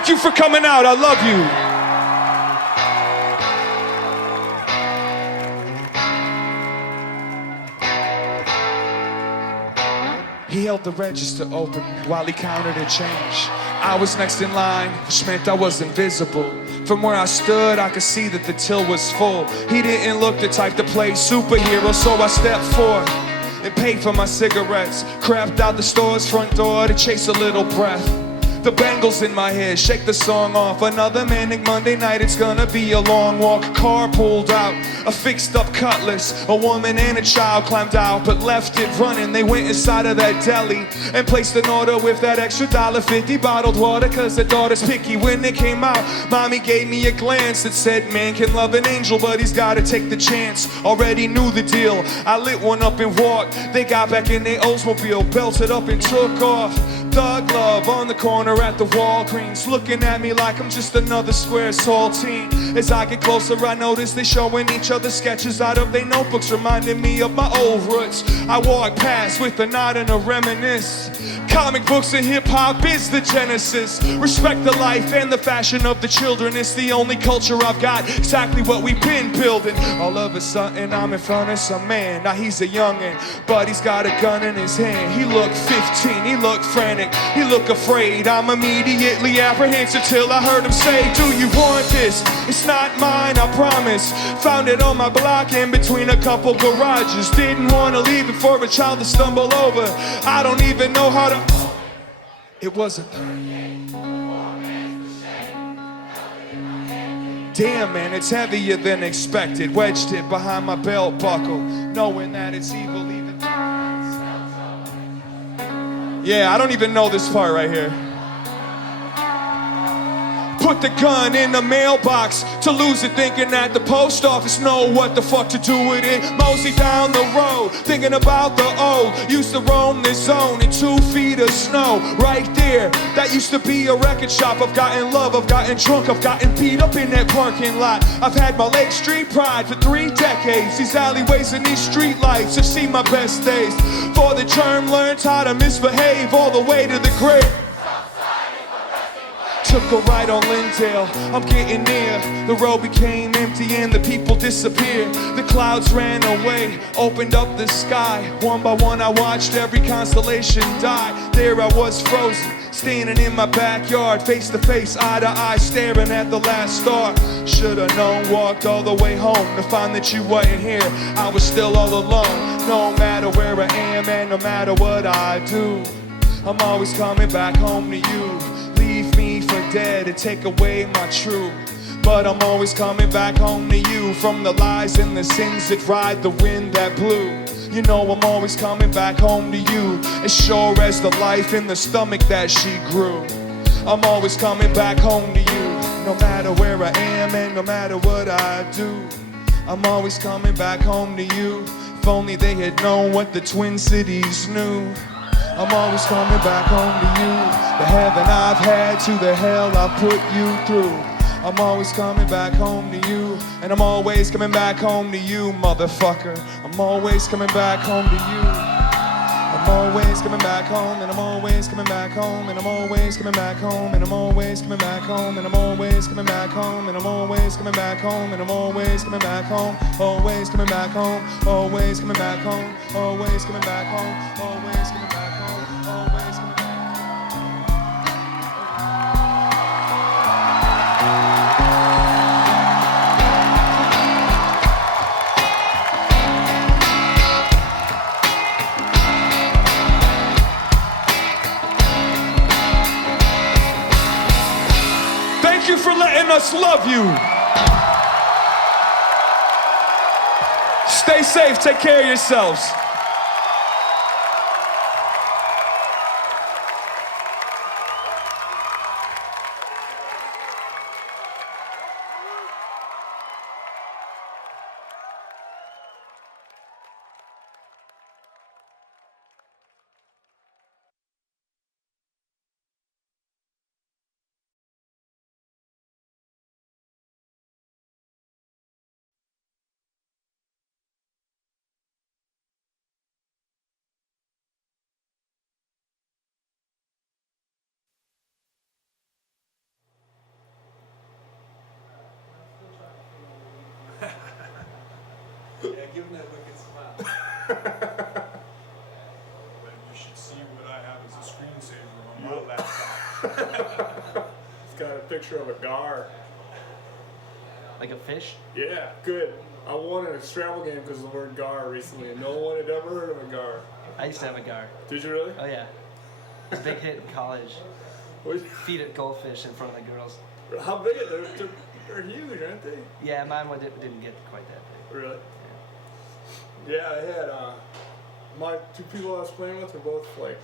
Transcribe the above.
Thank you for coming out. I love you. He held the register open while he counted a change. I was next in line, which meant I was invisible. From where I stood, I could see that the till was full. He didn't look the type to play superhero, so I stepped forward and paid for my cigarettes. Crept out the store's front door to chase a little breath. The bangles in my hair, shake the song off. Another manic Monday night, it's gonna be a long walk. A car pulled out, a fixed up cutlass. A woman and a child climbed out, but left it running. They went inside of that deli and placed an order with that extra $1.50 bottled water, cause their daughter's picky. When they came out, mommy gave me a glance that said, man can love an angel, but he's gotta take the chance. Already knew the deal, I lit one up and walked. They got back in their Oldsmobile, belted up and took off. Thug love on the corner at the Walgreens, looking at me like I'm just another square saltine. As I get closer, I notice they showing each other sketches out of their notebooks, reminding me of my old roots. I walk past with a nod and a reminisce. Comic books and hip-hop is the genesis. Respect the life and the fashion of the children. It's the only culture I've got, exactly what we've been building. All of a sudden I'm in front of some man. Now he's a youngin', but he's got a gun in his hand. He looked 15, he looked frantic, he looked afraid. I'm immediately apprehensive till I heard him say, do you want this? It's not mine, I promise. Found it on my block in between a couple garages. Didn't want to leave it for a child to stumble over. I don't even know how to... It was a... Damn, man, it's heavier than expected. Wedged it behind my belt buckle, knowing that it's evil even... Yeah, I don't even know this part right here. Put the gun in the mailbox to lose it, thinking that the post office know what the fuck to do with it. Mosey down the road, thinking about the old. Used to roam this zone in 2 feet of snow. Right there, that used to be a record shop. I've gotten love, I've gotten drunk, I've gotten beat up in that parking lot. I've had my Lake Street pride for 3 decades. These alleyways and these street lights have seen my best days. For the germ learned how to misbehave all the way to the grave. Took a ride on Lindale, I'm getting near. The road became empty and the people disappeared. The clouds ran away, opened up the sky. One by one I watched every constellation die. There I was frozen, standing in my backyard, face to face, eye to eye, staring at the last star. Should've known, walked all the way home to find that you wasn't here. I was still all alone, no matter where I am and no matter what I do. I'm always coming back home to you. Leave me for dead and take away my truth, but I'm always coming back home to you. From the lies and the sins that ride the wind that blew, you know I'm always coming back home to you. As sure as the life in the stomach that she grew, I'm always coming back home to you. No matter where I am and no matter what I do, I'm always coming back home to you. If only they had known what the Twin Cities knew. I'm always coming back home to you. The heaven I've had to the hell I put you through. I'm always coming back home to you. And I'm always coming back home to you, motherfucker. I'm always coming back home to you. I'm always coming back home, and I'm always coming back home, and I'm always coming back home, and I'm always coming back home, and I'm always coming back home, and I'm always coming back home, and I'm always coming back home, always coming back home, always coming back home, always coming back home, always coming back home. Thank you for letting us love you. Stay safe, take care of yourselves. give him that wicked smile. But you should see what I have as a screensaver on my laptop. It's got a picture of a gar. Like a fish? Yeah, good. I won an Scrabble game because of the word gar recently, and no one had ever heard of a gar. I used to have a gar. Did you really? Oh yeah. It was a big hit in college. What- Feed it goldfish in front of the girls. How big are they? They're huge, aren't they? Yeah, mine didn't get quite that big. Really? Yeah, I had my two people I was playing with were both like